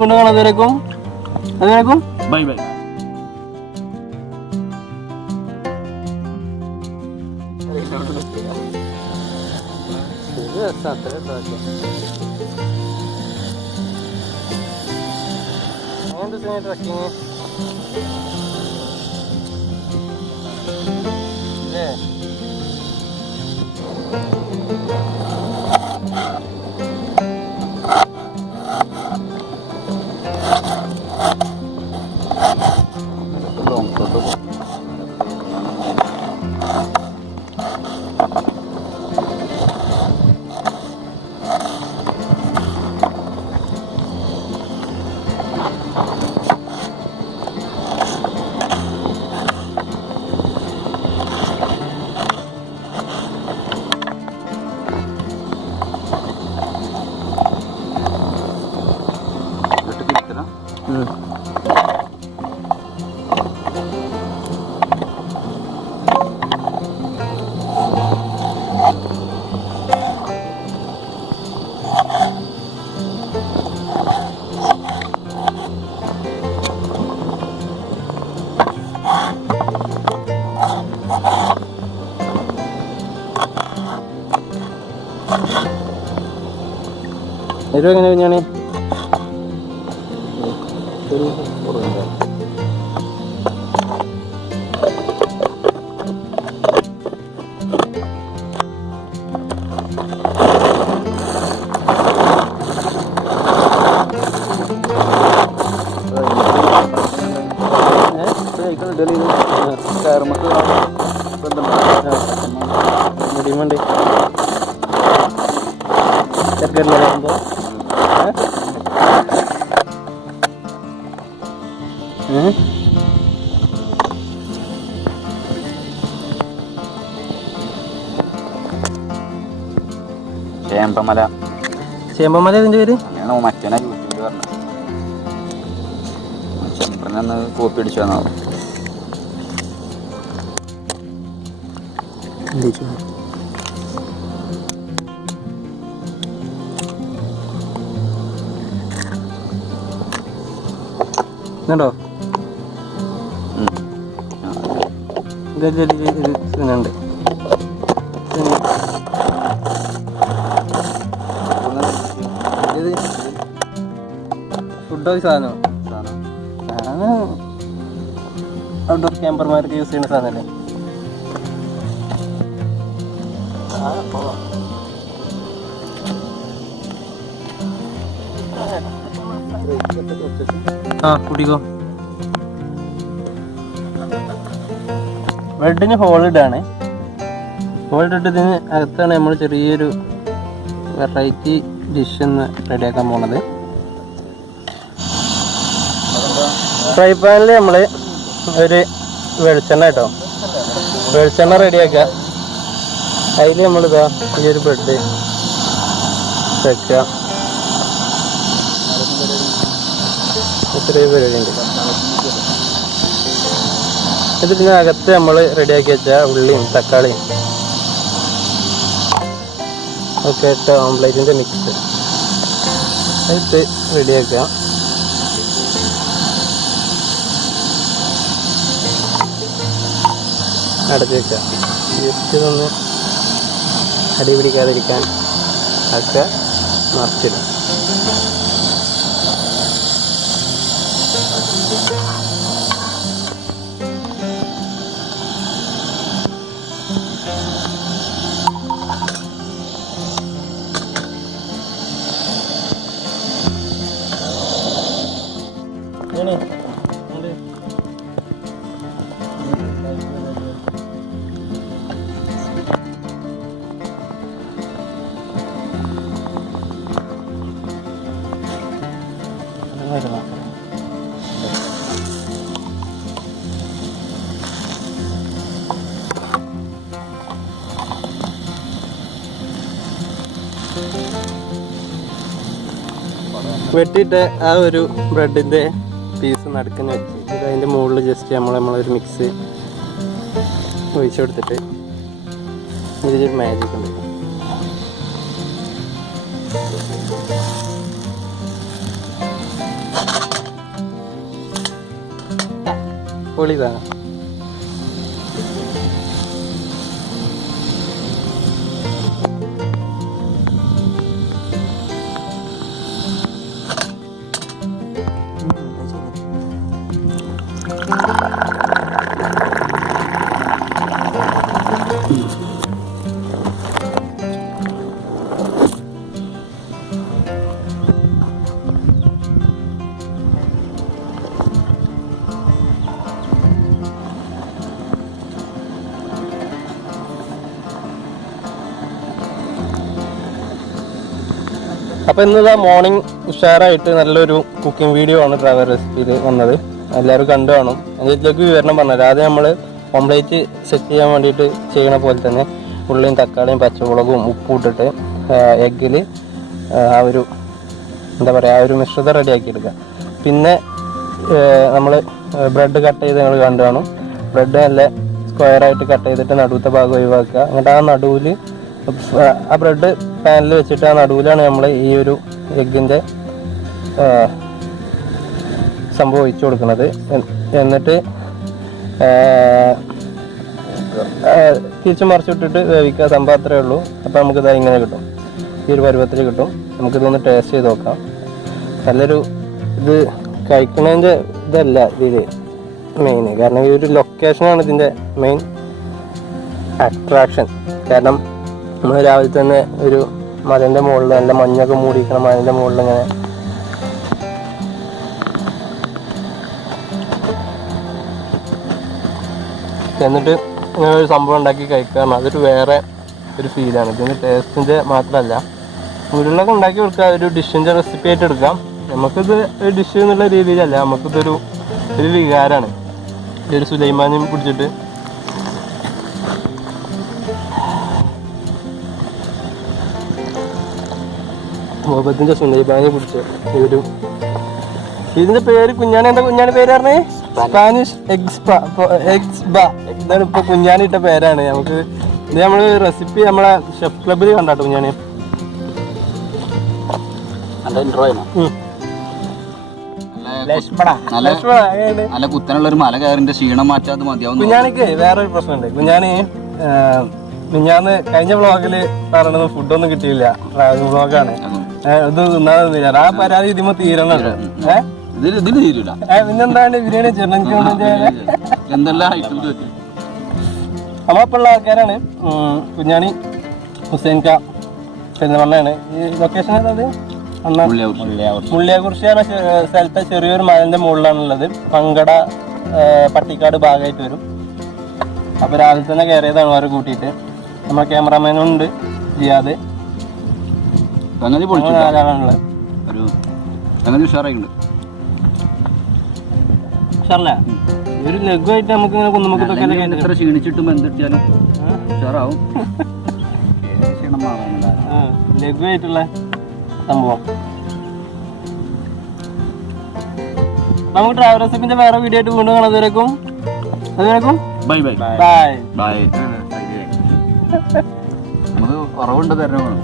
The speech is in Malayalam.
വീണ്ടും കാണാം. അതുവരെക്കും ബൈ ബൈ. ട്രക്കിങ് എങ്ങനെ ഞാൻ മുടിയുമുണ്ട് ചെറുക്കറിലാകുമ്പോ ചേമ്പമല ഇതിന്റെ പേര് മറ്റേ യൂട്യൂബിൽ പറഞ്ഞു കോപ്പി അടിച്ചു വന്നാ ണ്ടോ ഇതുണ്ട് ഫുഡ് സാധനം ഔട്ട്ഡോർ ക്യാമ്പർമാർക്ക് യൂസ് ചെയ്യുന്ന സാധനമല്ലേ? ആ കുടിക്കോ. ബ്രെഡിന് ഹോളിഡാണ്. ഹോളിട്ടിട്ട് അകത്താണ് നമ്മൾ ചെറിയൊരു വെറൈറ്റി ഡിഷ് ഒന്ന് റെഡിയാക്കാൻ പോണത്. ഫ്രൈ പാനിൽ നമ്മൾ ഒരു വെളിച്ചെണ്ണ കേട്ടോ, വെളിച്ചെണ്ണ റെഡിയാക്കുക. അതിൽ നമ്മളിതാ ഈ ഒരു ബ്രെഡ് വെക്കുക. ഇത്രയും പരിപാടി ഉണ്ട്. ഇതിനകത്ത് നമ്മൾ റെഡിയാക്കി വെച്ച ഉള്ളിയും തക്കാളിയും ഒക്കെ ഇട്ട് ഓംപ്ലേറ്റിൻ്റെ മിക്സ് ഇട്ട് റെഡിയാക്കുക. അടച്ചു വെക്കുക. ജസ്റ്റ് ഇതൊന്ന് അടി പിടിക്കാതിരിക്കാൻ ഒക്കെ മറിച്ചിടും. വെട്ടിയിട്ട് ആ ഒരു ബ്രെഡിൻ്റെ പീസ് നടുക്കുന്ന വെച്ച് ഇത് അതിൻ്റെ മുകളിൽ ജസ്റ്റ് നമ്മളൊരു മിക്സ് ഒഴിച്ചു കൊടുത്തിട്ട് ഇതിൽ മാജിക് ഉണ്ട്. പൊളി ഇതാണ്. അപ്പോൾ ഇന്ന് മോർണിംഗ് ഉഷാറായിട്ട് നല്ലൊരു കുക്കിംഗ് വീഡിയോ ആണ് ട്രാവൽ റെസിപ്പിയിൽ വന്നത്. എല്ലാവരും കണ്ടു കാണും. അതിലേക്ക് വിവരണം പറഞ്ഞത് ആദ്യം നമ്മൾ ഓംലേറ്റ് സെറ്റ് ചെയ്യാൻ വേണ്ടിയിട്ട് ചെയ്യണ പോലെ തന്നെ ഉള്ളിയും തക്കാളിയും പച്ചമുളകും ഉപ്പും ഇട്ടിട്ട് എഗ്ഗിൽ ആ ഒരു എന്താ പറയുക ആ ഒരു മിശ്രിതം റെഡിയാക്കി എടുക്കുക. പിന്നെ നമ്മൾ ബ്രെഡ് കട്ട് ചെയ്ത് നിങ്ങൾ കണ്ടു കാണും. ബ്രെഡ് നല്ല സ്ക്വയറായിട്ട് കട്ട് ചെയ്തിട്ട് നടുവത്തെ ഭാഗം ഒഴിവാക്കുക. എന്നിട്ട് ആ നടുവിൽ ആ ബ്രെഡ് പാനിൽ വെച്ചിട്ട് ആ നടുവിലാണ് നമ്മൾ ഈ ഒരു എഗ്ഗിൻ്റെ സംഭവം ഒഴിച്ചു കൊടുക്കുന്നത്. എന്നിട്ട് തിരിച്ച് മറിച്ചിട്ടിട്ട് വേവിക്കുക. സംഭവം അത്രയേ ഉള്ളൂ. അപ്പോൾ നമുക്കിത് ഇങ്ങനെ കിട്ടും, ഈ ഒരു പരുവത്തിൽ കിട്ടും. നമുക്കിതൊന്ന് ടേസ്റ്റ് ചെയ്ത് നോക്കാം. നല്ലൊരു ഇത് കഴിക്കണതിൻ്റെ ഇതല്ല ഇതിൽ മെയിൻ, കാരണം ഈ ഒരു ലൊക്കേഷനാണ് ഇതിൻ്റെ മെയിൻ അട്രാക്ഷൻ. കാരണം നമ്മൾ രാവിലെ തന്നെ ഒരു മലേൻ്റെ മുകളിൽ നല്ല മഞ്ഞൊക്കെ മൂടിയിരിക്കണം, മലേൻ്റെ മുകളിൽ ഇങ്ങനെ എന്നിട്ട് ഇങ്ങനെ ഒരു സംഭവം ഉണ്ടാക്കി കഴിക്കാം. അതൊരു വേറെ ഒരു ഫീലാണ്. ഇതിൻ്റെ ടേസ്റ്റിൻ്റെ മാത്രമല്ല, ഉരുളൊക്കെ ഉണ്ടാക്കി കൊടുക്കുക, ഒരു ഡിഷിൻ്റെ റെസിപ്പി ആയിട്ട് എടുക്കാം. നമുക്കിത് ഒരു ഡിഷ് എന്നുള്ള രീതിയിലല്ല, നമുക്കിതൊരു വികാരമാണ്. ഈ ഒരു സുലൈമാനിയും പിടിച്ചിട്ട് മുഹബത്തിൻ്റെ സുലൈമാനി പിടിച്ച് ഒരു ഇതിൻ്റെ പേര് കുഞ്ഞാണി, എന്താ കുഞ്ഞാണി പേര് പറഞ്ഞേ? സ്പാനിഷ് ഇതാണ് ഇപ്പോൾ കുഞ്ഞാണി ഇട്ട പേരാണ്. നമുക്ക് ഇത് നമ്മൾ റെസിപ്പി നമ്മളെ ഷെഫ് ക്ലബിൽ കണ്ടാട്ടോ കുഞ്ഞാണി. നല്ല കുത്തനുള്ള ഒരു മല കയറിന്റെ ക്ഷീണം മാറ്റാതെ മതിയാവും. കുഞ്ഞാണിക്ക് വേറൊരു പ്രശ്നമുണ്ട്. കുഞ്ഞാണി മിഞ്ഞാന്ന് കഴിഞ്ഞ വ്ളോഗില് പറയണത് ഫുഡൊന്നും കിട്ടിയില്ല, വ്ളോഗാണ്, ഇത് തിന്നാതെ ആ പരാതി ഇതിമ തീരണല്ലോ. ഇതിന് തീരൂല. പിന്നെന്താണ് ബിരിയാണി എന്തെല്ലാം നമ്മളപ്പുള്ള ആൾക്കാരാണ്. കുഞ്ഞാണി, ഹുസൈൻക, പെരുന്തമണ്ണയാണ് ഈ ലൊക്കേഷൻ. ഏതത്? മുള്ളിയാകുറിശി എന്ന സ്ഥലത്തെ ചെറിയൊരു മലന്റെ മുകളിലാണുള്ളത്. പങ്കട പട്ടിക്കാട് ഭാഗമായിട്ട് വരും. അപ്പൊ രാവിലെ തന്നെ കയറിയതാണ് അവരെ കൂട്ടിയിട്ട്. നമ്മുടെ ക്യാമറാമാനും ഉണ്ട്, ജിയാദ്, നാലാളുള്ളത്. ഉഷാറല്ലേ? ഒരു ലഘുവായിട്ട് നമുക്ക് ഇങ്ങനെ കുന്നുമൊക്കെ ക്ഷീണിച്ചിട്ടും എന്തെത്തിയാലും ഉഷാറാവും. ലഘുവായിട്ടുള്ള സംഭവം. നമുക്ക് ട്രാവൽ റെസിപ്പിന്റെ വേറെ വീഡിയോ ആയിട്ട് വീണ്ടും കാണാം. അതുവരെക്കും ബൈ ബൈ ബൈ ബൈ. നമുക്ക് കുറവുണ്ട് തരണം.